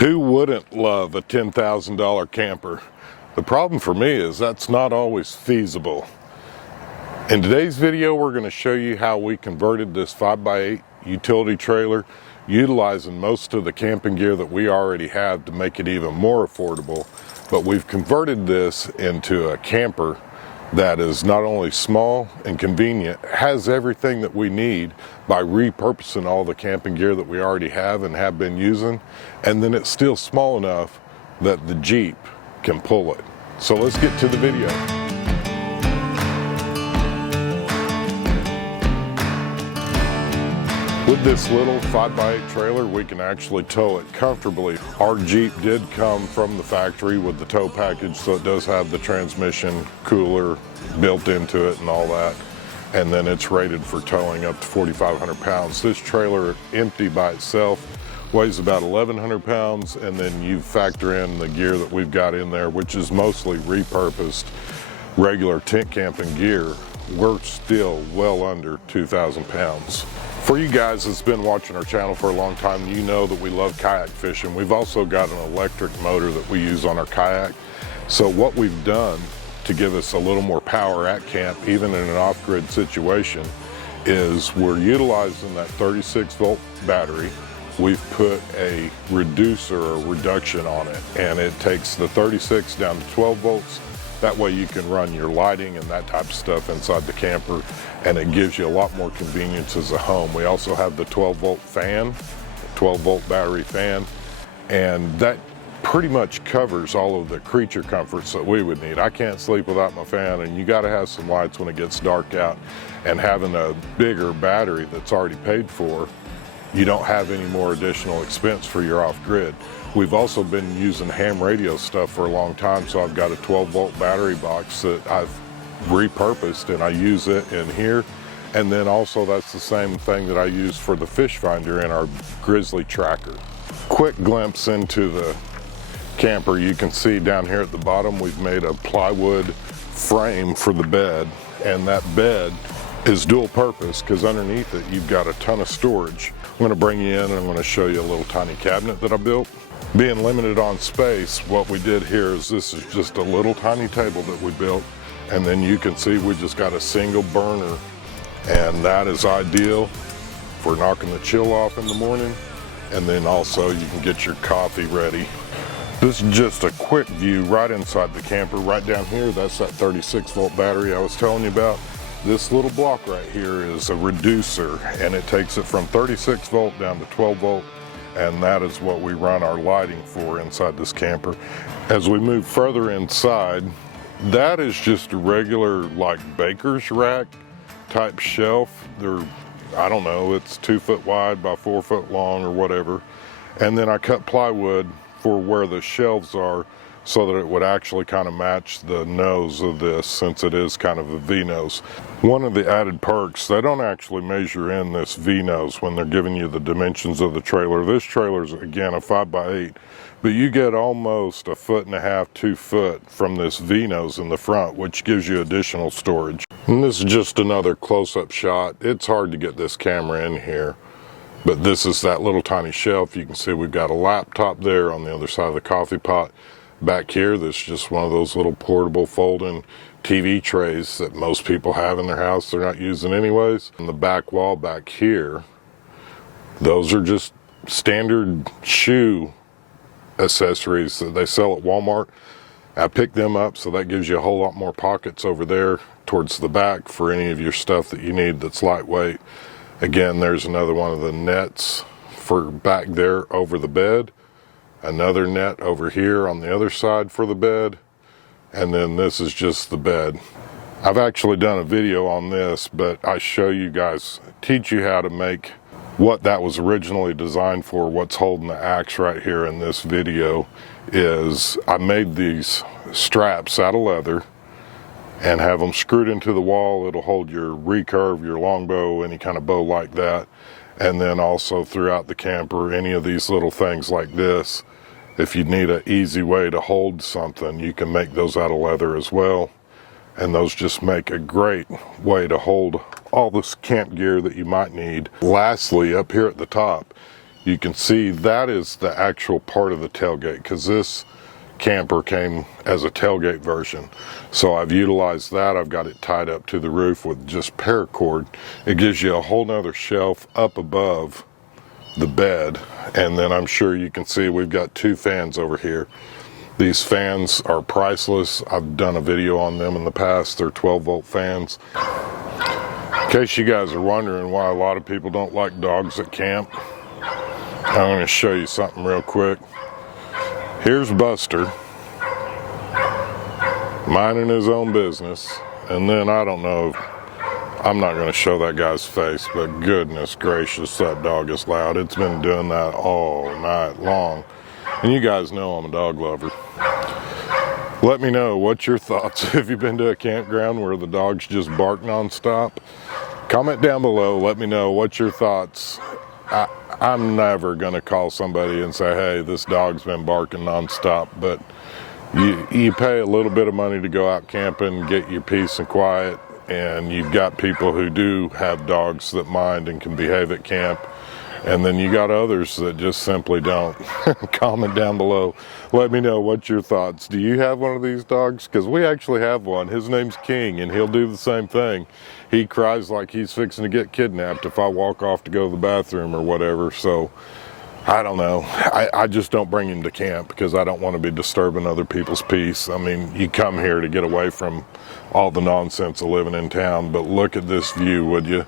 Who wouldn't love a $10,000 camper? The problem for me is that's not always feasible. In today's video, we're going to show you how we converted this 5x8 utility trailer, utilizing most of the camping gear that we already have to make it even more affordable. But we've converted this into a camper that is not only small and convenient, has everything that we need by repurposing all the camping gear that we already have and have been using, and then it's still small enough that the Jeep can pull it. So let's get to the video. With this little 5x8 trailer, we can actually tow it comfortably. Our Jeep did come from the factory with the tow package, so it does have the transmission cooler built into it and all that. And then it's rated for towing up to 4,500 pounds. This trailer, empty by itself, weighs about 1,100 pounds, and then you factor in the gear that we've got in there, which is mostly repurposed regular tent camping gear. We're still well under 2,000 pounds. For you guys that's been watching our channel for a long time, you know that we love kayak fishing. We've also got an electric motor that we use on our kayak. So what we've done to give us a little more power at camp, even in an off-grid situation, is we're utilizing that 36 volt battery. We've put a reducer or reduction on it, and it takes the 36 down to 12 volts. That way you can run your lighting and that type of stuff inside the camper, and it gives you a lot more convenience as a home. We also have the 12 volt fan, 12 volt battery fan, and that pretty much covers all of the creature comforts that we would need. I can't sleep without my fan, and you got to have some lights when it gets dark out. And having a bigger battery that's already paid for, you don't have any more additional expense for your off-grid. We've also been using ham radio stuff for a long time, so I've got a 12 volt battery box that I've repurposed, and I use it in here. And then also that's the same thing that I use for the fish finder in our Grizzly tracker. Quick glimpse into the camper. You can see down here at the bottom we've made a plywood frame for the bed, and that bed is dual purpose because underneath it you've got a ton of storage. I'm going to bring you in and I'm going to show you a little tiny cabinet that I built. Being limited on space, what we did here is this is just a little tiny table that we built, and then you can see we just got a single burner, and that is ideal for knocking the chill off in the morning, and then also you can get your coffee ready. This is just a quick view right inside the camper. Right down here, that's that 36 volt battery I was telling you about. This little block right here is a reducer, and it takes it from 36 volt down to 12 volt, and that is what we run our lighting for inside this camper. As we move further inside, that is just a regular like baker's rack type shelf. They're, I don't know, it's 2 foot wide by 4 foot long or whatever. And then I cut plywood for where the shelves are so that it would actually kind of match the nose of this, since it is kind of a V-nose. One of the added perks, they don't actually measure in this V-nose when they're giving you the dimensions of the trailer. This trailer is, again, a 5x8, but you get almost 1.5 to 2 foot from this V-nose in the front, which gives you additional storage. And this is just another close-up shot. It's hard to get this camera in here, but this is that little tiny shelf. You can see we've got a laptop there on the other side of the coffee pot. Back here, this is just one of those little portable folding TV trays that most people have in their house. They're not using anyways. On the back wall back here, those are just standard shoe accessories that they sell at Walmart. I picked them up, so that gives you a whole lot more pockets over there towards the back for any of your stuff that you need that's lightweight. Again, there's another one of the nets for back there over the bed. Another net over here on the other side for the bed, and then this is just the bed. I've actually done a video on this, but I show you guys, teach you how to make what that was originally designed for. What's holding the axe right here in this video is I made these straps out of leather and have them screwed into the wall. It'll hold your recurve, your longbow, any kind of bow like that. And then also throughout the camper, any of these little things like this, if you need an easy way to hold something, you can make those out of leather as well. And those just make a great way to hold all this camp gear that you might need. Lastly, up here at the top, you can see that is the actual part of the tailgate, because this camper came as a tailgate version. So I've utilized that. I've got it tied up to the roof with just paracord. It gives you a whole nother shelf up above the bed. And then I'm sure you can see we've got 2 fans over here. These fans are priceless. I've done a video on them in the past. They're 12-volt fans. In case you guys are wondering why a lot of people don't like dogs at camp, I'm going to show you something real quick. Here's Buster, minding his own business, and then I don't know, I'm not going to show that guy's face, but goodness gracious, that dog is loud. It's been doing that all night long, and you guys know I'm a dog lover. Let me know what's your thoughts. Have you been to a campground where the dogs just bark nonstop? Comment down below, let me know what's your thoughts. I'm never going to call somebody and say, hey, this dog's been barking nonstop, but you pay a little bit of money to go out camping, get your peace and quiet, and you've got people who do have dogs that mind and can behave at camp, and then you got others that just simply don't. Comment down below. Let me know what's your thoughts. Do you have one of these dogs? Because we actually have one. His name's King, and he'll do the same thing. He cries like he's fixing to get kidnapped if I walk off to go to the bathroom or whatever. So I don't know. I just don't bring him to camp because I don't want to be disturbing other people's peace. I mean, you come here to get away from all the nonsense of living in town, but look at this view, would you?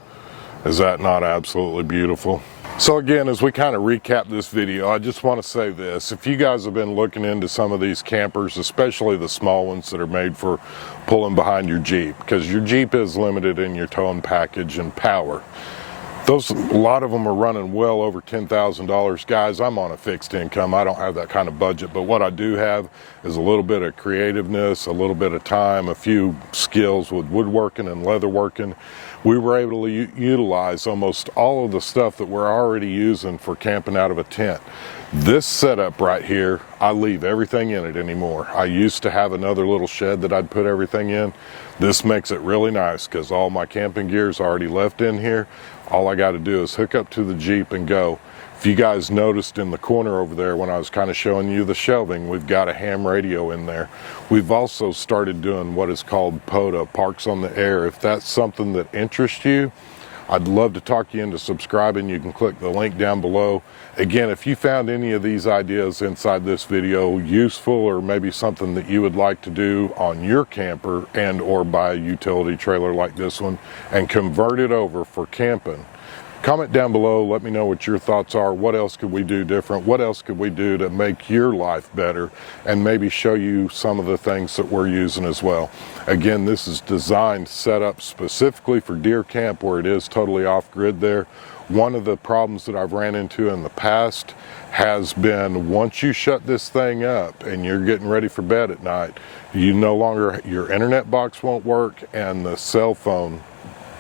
Is that not absolutely beautiful? So again, as we kind of recap this video, I just want to say this. If you guys have been looking into some of these campers, especially the small ones that are made for pulling behind your Jeep, because your Jeep is limited in your towing package and power. A lot of them are running well over $10,000. Guys, I'm on a fixed income. I don't have that kind of budget, but what I do have is a little bit of creativeness, a little bit of time, a few skills with woodworking and leatherworking. We were able to utilize almost all of the stuff that we're already using for camping out of a tent. This setup right here, I leave everything in it anymore. I used to have another little shed that I'd put everything in. This makes it really nice because all my camping gear is already left in here. All I got to do is hook up to the Jeep and go. If you guys noticed in the corner over there when I was kind of showing you the shelving, we've got a ham radio in there. We've also started doing what is called POTA, Parks on the Air. If that's something that interests you, I'd love to talk you into subscribing. You can click the link down below. Again, if you found any of these ideas inside this video useful, or maybe something that you would like to do on your camper and or buy a utility trailer like this one and convert it over for camping, comment down below. Let me know what your thoughts are. What else could we do different? What else could we do to make your life better, and maybe show you some of the things that we're using as well. Again, this is designed, set up specifically for deer camp where it is totally off-grid there. One of the problems that I've ran into in the past has been once you shut this thing up and you're getting ready for bed at night, you no longer, your internet box won't work and the cell phone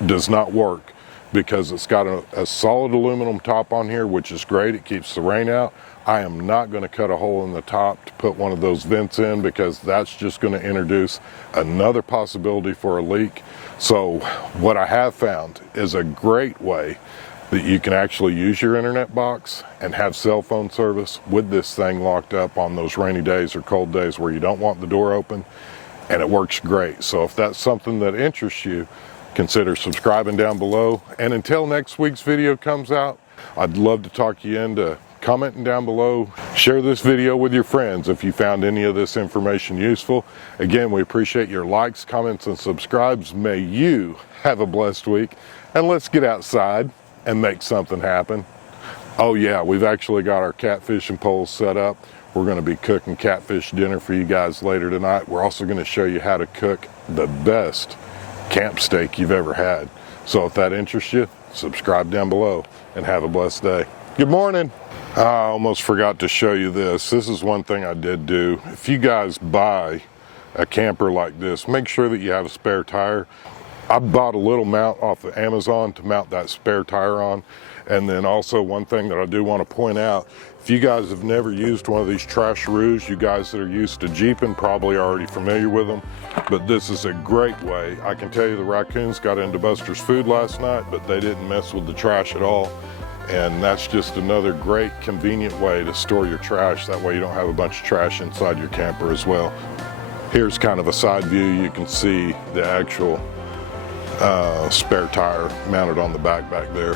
does not work because it's got a solid aluminum top on here, which is great. It keeps the rain out. I am not going to cut a hole in the top to put one of those vents in because that's just going to introduce another possibility for a leak. So what I have found is a great way that you can actually use your internet box and have cell phone service with this thing locked up on those rainy days or cold days where you don't want the door open, and it works great. So if that's something that interests you, consider subscribing down below. And until next week's video comes out, I'd love to talk you into commenting down below. Share this video with your friends if you found any of this information useful. Again, we appreciate your likes, comments, and subscribes. May you have a blessed week, and let's get outside and make something happen. Oh yeah, we've actually got our catfishing poles set up. We're going to be cooking catfish dinner for you guys later tonight. We're also going to show you how to cook the best camp steak you've ever had. So if that interests you, subscribe down below and have a blessed day. Good morning. I almost forgot to show you this. This is one thing I did do. If you guys buy a camper like this, make sure that you have a spare tire. I bought a little mount off of Amazon to mount that spare tire on. And then also one thing that I do want to point out, if you guys have never used one of these trash-roos, you guys that are used to Jeeping probably already familiar with them, but this is a great way. I can tell you the raccoons got into Buster's food last night, but they didn't mess with the trash at all. And that's just another great convenient way to store your trash. That way you don't have a bunch of trash inside your camper as well. Here's kind of a side view. You can see the actual spare tire mounted on the back there.